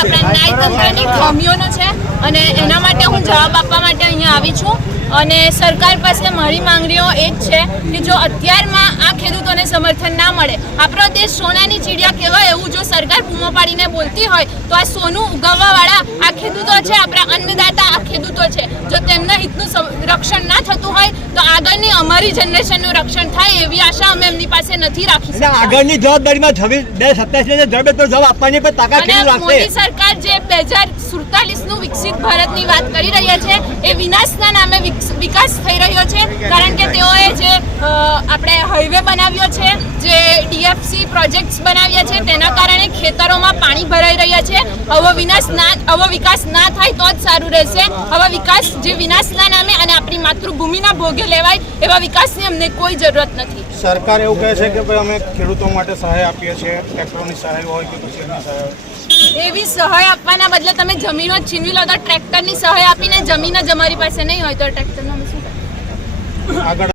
આપણા ન્યાયતંત્રની ખામીઓનો છે અને એના માટે હું જવાબ આપવા માટે અહીંયા આવી છું અને સરકાર પાસે મારી માંગણીઓ એ જ છે કે જો અત્યારમાં આ ખેડૂતોને સમર્થન ના મળે, આપણો દેશ સોનાની ચીડિયા કહેવાય એવું જો સરકાર બૂમો પાડીને બોલતી હોય તો આ સોનું ઉગાવવાવાળા આ ખેડૂતો છે, આપણા અન્નદાતા આ ખેડૂતો છે. જો તેમના હિતનું રક્ષણ ના થતું હોય તો આગળની અમારી જનરેશનનું રક્ષણ થાય એવી આશા અમે એમની પાસે નથી રાખી શકતા. આગળની જવાબદારીમાં 2027 જવાબ તો જવાબ આપવાની પણ તાકાત કેટલી રાખશે? મોદી સરકાર જે 2047નું વિકસિત ભારતની વાત કરી રહ્યા છે એ વિનાશના નામે વિકાસ થઈ રહ્યો છે, કારણ કે તેઓએ જે આપણે હાઈવે બનાવ્યો છે, જે DFC પ્રોજેક્ટ્સ બનાવ્યા છે, તેના કારણે ખેતરોમાં પાણી ભરાઈ રહ્યા છે. આવો વિકાસ ના થાય તો જ સારું રહેશે. આવા વિકાસ જે વિનાશના નામે અને આપણી માતૃભૂમિના ભોગે લેવાય એવા વિકાસની અમને કોઈ જરૂરત નથી. સરકાર એવું કહે છે કે ભાઈ અમે ખેડૂતો માટે સહાય આપીએ છીએ, ટ્રેક્ટરોની સહાય હોય કે પછી એની સહાય હોય. એવી સહાય આપવાના બદલે તમે જમીનો જ છીનવી લો તો ટ્રેક્ટરની સહાય આપીને જમીન જ અમારી પાસે નહીં હોય તો ટ્રેક્ટરનો અમે શું કરીએ? આગળ